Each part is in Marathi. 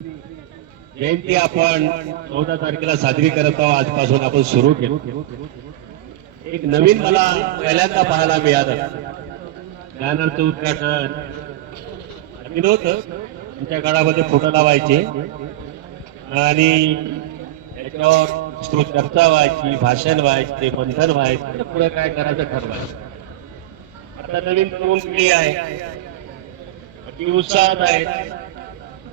जयंती आपण 14 तारखेला साजरी करत आहोत. आजपासून आपण सुरू केलो. एक नवीन मला पहिल्यांदा पाहायला मिळालं. बॅनरचं उद्घाटन केलं होतं. तुमच्या काळामध्ये फोटो लावायचे आणि त्याच्यावर चर्चा व्हायची, भाषण व्हायचे, मंथन व्हायचे, पुढे काय करायचं ठरवायचं. आता नवीन तरुण पिढी आहे, अति उत्साहात आहे.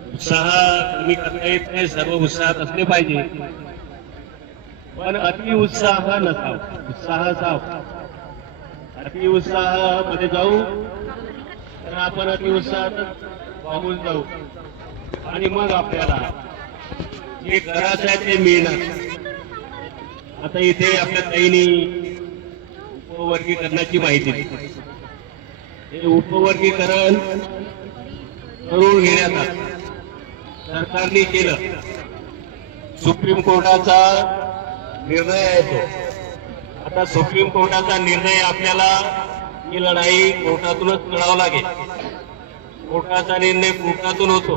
उत्साह कमी करता येत नाही, सर्व उत्साहात असले पाहिजे, पण अति उत्साह नसावा, उत्साह असावा. अति उत्साह मध्ये जाऊ तर आपण अति उत्साहात वाहून जाऊ आणि मग आपल्याला जे करायचं आहे ते मिळणार. आता इथे आपल्या ताईंनी उपवर्गीकरणाची माहिती दिली. हे उपवर्गीकरण करून घेण्यात आलं, सरकारने केलं. सुप्रीम कोर्टाचा निर्णय आहे तो. आता सुप्रीम कोर्टाचा निर्णय आपल्याला ही लढाई कोर्टातूनच लढावं लागेल. कोर्टाचा निर्णय कोर्टातून होतो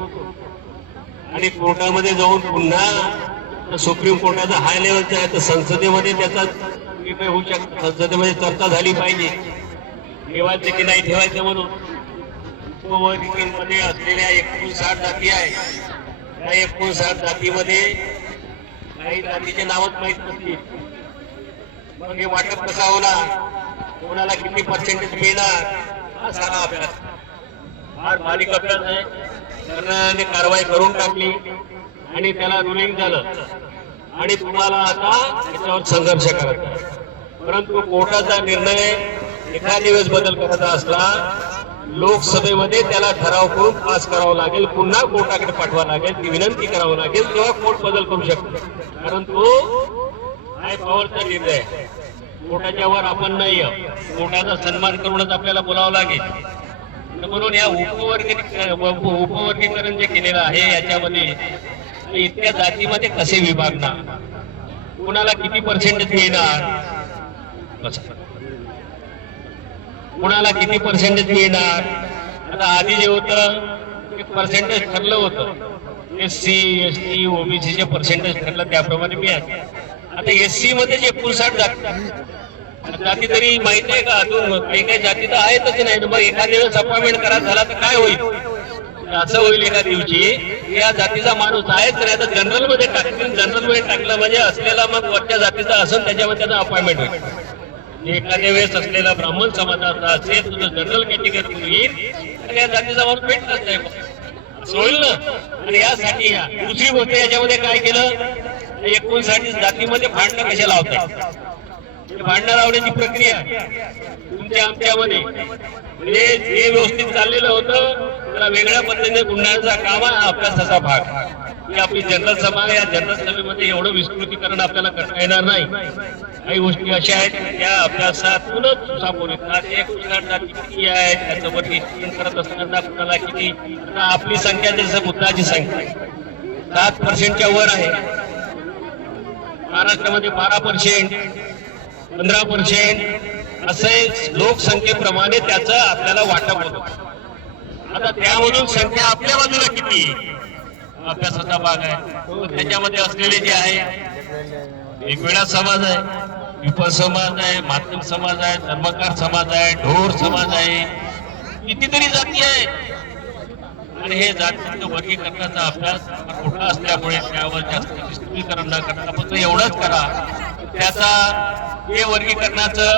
आणि कोर्टामध्ये जाऊन पुन्हा सुप्रीम कोर्टाचा हाय लेवलचा आहे तर संसदेमध्ये त्याचा निर्णय होऊ शकतो. संसदेमध्ये चर्चा झाली पाहिजे, ठेवायचं की नाही ठेवायचं म्हणून. उपवर्गीकरणमध्ये असलेल्या 59 जाती आहे. त्या 59 जातीमध्ये काही जातीचे नावच माहित नसतील. मग हे वाटप कसा होणार, कोणाला किती पर्सेंटेज मिळणार, हा सारा अभ्यास, फार बारीक अभ्यास आहे. सरकारने कारवाई करून टाकली आणि त्याला रुलिंग झालं आणि तुम्हाला आता त्याच्यावर संघर्ष करायचा आहे. परंतु कोर्टाचा निर्णय एखाद्या वेळेस बदल करायचा असला, लोकसभेमध्ये त्याला ठराव करून पास करावा लागेल, पुन्हा कोर्टाकडे पाठवावं लागेल, ती विनंती करावं लागेल, तेव्हा कोर्ट बदल करू शकतो. कारण तो हाय पॉवरचा निर्णय आहे. कोर्टाच्या वर आपण नाही, कोर्टाचा सन्मान करूनच आपल्याला बोलावं लागेल. म्हणून या उपवर्गीकरण जे केलेलं आहे याच्यामध्ये इतक्या जातीमध्ये कसे विभागणार, कुणाला किती पर्सेंटेज मिळणार, कुणाला किती पर्सेंटेज मिळणार. आता आधी जे होतं एक पर्सेंटेज ठरलं होतं, SC ST OBCचे पर्सेंटेज ठरलं त्याप्रमाणे मिळालं. आता SC मध्ये जे 59 जाती तरी माहिती आहे का अजून, काही काही जाती तर आहेतच नाही. मग एखाद्या वेळेस अपॉइंटमेंट करायचा झाला तर काय होईल, असं होईल एका दिवशी या जातीचा माणूस आहेच नाही तर जनरल मध्ये टाकतील. जनरल मध्ये टाकलं म्हणजे असलेला मग वरच्या जातीचा असेल त्याच्यामध्ये त्याचा अपॉइंटमेंट होईल. एखाद्या वेळेस असलेला ब्राह्मण समाजाचा असेल तुझं जनरल कॅटेगरी होईल आणि या जातीचा माणूस भेटलाच नाही, असं होईल ना. आणि यासाठी दुसरी गोष्ट याच्यामध्ये काय केलं, 59 जातीमध्ये भांडणं कशा लावतात, भांडणं लावण्याची प्रक्रिया तुमच्या आमच्यामध्ये म्हणजे जे व्यवस्थित चाललेलं होतं त्याला वेगळ्या पद्धतीने गुंडाळण्याचा काम आहे. अभ्यासाचा भाग ही आपली जनरल सभा आहे. या जनरल सभेमध्ये एवढं विस्तृतीकरण आपल्याला करता येणार नाही. काही गोष्टी अशा आहेत त्या अभ्यासातूनच सामोर येतात. एक जाती किती आहे त्याचं वर्गीकरण करत असताना कुणाला किती. आपली संख्या जसं बुद्धाची संख्या 7% वर आहे. महाराष्ट्रामध्ये 12%, 15% असे लोकसंख्येप्रमाणे त्याचं आपल्याला वाटप होतं. आता त्यामधून संख्या आपल्या बाजूला किती अभ्यासाचा भाग आहे. त्याच्यामध्ये असलेले जे आहे वेगवेगळा समाज आहे, विप समाज आहे, माध्यम समाज आहे, धर्मकार समाज आहे, ढोर समाज आहे, कितीतरी जाती आहे. आणि हे जातीचं वर्गीकरणाचा अभ्यास मोठा असल्यामुळे त्यावर जास्त विस्तृतीकरण न करता फक्त एवढंच करा त्याचा हे वर्गीकरणाचं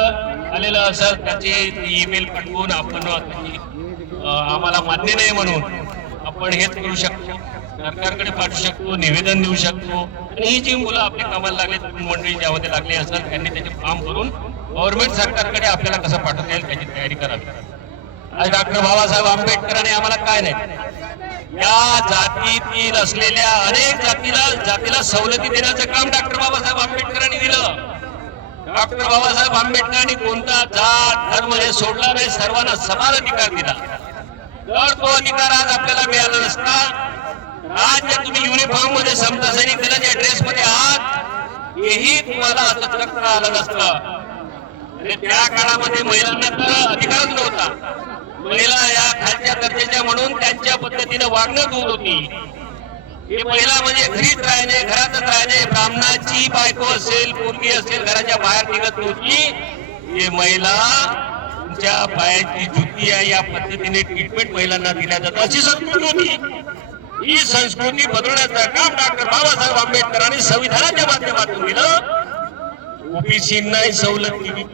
आलेलं असं त्याचे ईमेल पाठवून आपण आम्हाला मान्य नाही म्हणून आपण हेच करू शकतो, सरकारकडे पाठवू शकतो, निवेदन देऊ शकतो. आणि ही जी मुलं आपल्या कामाला लागले मंडळी ज्यामध्ये लागले असतात त्यांनी त्याचे फॉर्म भरून गव्हर्नमेंट सरकारकडे आपल्याला कसं पाठवता येईल त्याची तयारी करावी. आज डॉक्टर बाबासाहेब आंबेडकरांनी आम्हाला काय नाही, या जातीतील असलेल्या अनेक जातीला सवलती देण्याचं काम डॉक्टर बाबासाहेब आंबेडकरांनी दिलं. डॉक्टर बाबासाहेब आंबेडकरांनी कोणता जात धर्म हे सोडला नाही, सर्वांना समान अधिकार दिला. जर तो अधिकार आज आपल्याला मिळाला नसता, आज जर तुम्ही युनिफॉर्म मध्ये समता सैनिक दलाच्या ड्रेस मध्ये आहात हेही तुम्हाला असं चक्र आलं नसतं. त्या काळामध्ये महिलांना तर अधिकारच नव्हता. महिला या खालच्या दर्जाच्या म्हणून त्यांच्या पद्धतीने वागणूक होत होती. हे महिला म्हणजे घरीच राहणे, घरातच राहणे, ब्राह्मणाची बायको असेल, पोरगी असेल, घराच्या बाहेर निघत नव्हती. हे महिला तुमच्या पायाची जुती आहे या पद्धतीने ट्रीटमेंट महिलांना दिल्या जातात, अशी संस्कृती होती. ही संस्कृती बदलण्याचं काम डॉक्टर बाबासाहेब आंबेडकरांनी संविधानाच्या माध्यमातून दिलं. ओबीसींनाही सवलत दिली,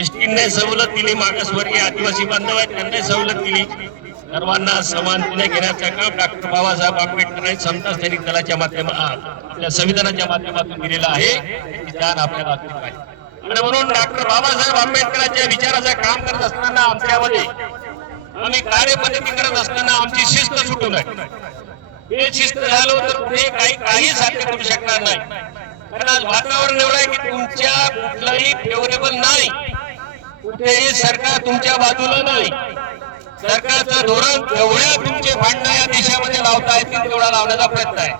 एसटींना सवलत दिली, मागासवर्गीय आदिवासी बांधव आहेत त्यांनाही सवलत दिली. सर्वांना समानतेने घेण्याचं काम डॉक्टर बाबासाहेब आंबेडकरांनी समता सैनिक दलाच्या माध्यमातून आपल्या संविधानाच्या माध्यमातून दिलेलं आहे. त्याची जाण आपल्याला असली पाहिजे. आणि म्हणून डॉक्टर बाबासाहेब आंबेडकरांच्या विचाराचं काम करत असताना आमच्यामध्ये आम्ही कार्यपद्धती करत असताना आमची शिस्त सुटून आहे. हे शिस्त झालं तर पुढे काही साध्य करू शकणार नाही. कारण आज वातावरण एवढं आहे की तुमच्या कुठलंही फेवरेबल नाही, कुठेही सरकार तुमच्या बाजूला नाही. सरकारचं धोरण जेवढ्या तुमचे भांडणं या देशामध्ये लावता येतील तेवढा लावण्याचा प्रयत्न आहे.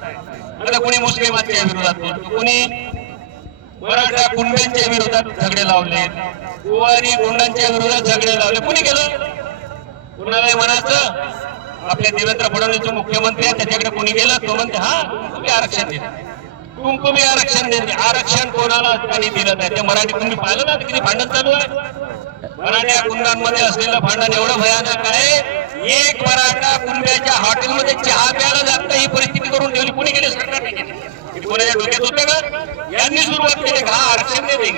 आता कोणी मुस्लिमांच्या विरोधात बोलतो, कोणी मराठा कुंड्यांच्या विरोधात झगडे लावले, गोवारी गुंडांच्या विरोधात झगडे लावले. कोणी केलं? कुणालाही म्हणायचं आपले देवेंद्र फडणवीस मुख्यमंत्री आहेत त्याच्याकडे कोणी गेलं तो म्हणते हा तुम्ही आरक्षण दिलं, तुम्ही आरक्षण देते. आरक्षण कोणाला त्यांनी दिलं नाही. ते मराठी तुम्ही पाहिलं ना किती भांडण चालू आहे. मराठा कुंडांमध्ये असलेलं भांडण एवढं भयानक आहे, एक मराठा कुंड्याच्या हॉटेलमध्ये चहा प्यायला जात ही परिस्थिती करून ठेवली. कोणी केली? सरकारने केली. कोणाच्या डोक्यात होते का? यांनी सुरुवात केली का आरक्षण देते.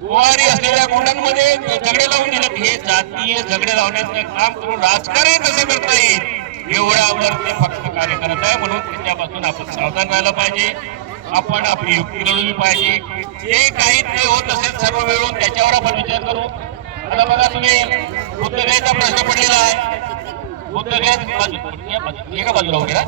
गोवारी असलेल्या कुंडांमध्ये झगडे लावून दिले. हे जातीय झगडे लावण्याचं काम करून राजकारण कसं करता येईल एवढ्यावर ते फक्त कार्य करत आहे. म्हणून त्याच्यापासून आपण सावधान राहायला पाहिजे. आपण आपली युक्ती लढवली पाहिजे. जे काही ते होत असेल सर्व मिळून त्याच्यावर आपण विचार करू. आता बघा तुम्ही बुद्धगयेचा प्रश्न पडलेला आहे. बुद्धगया एका बाजूला वगैरे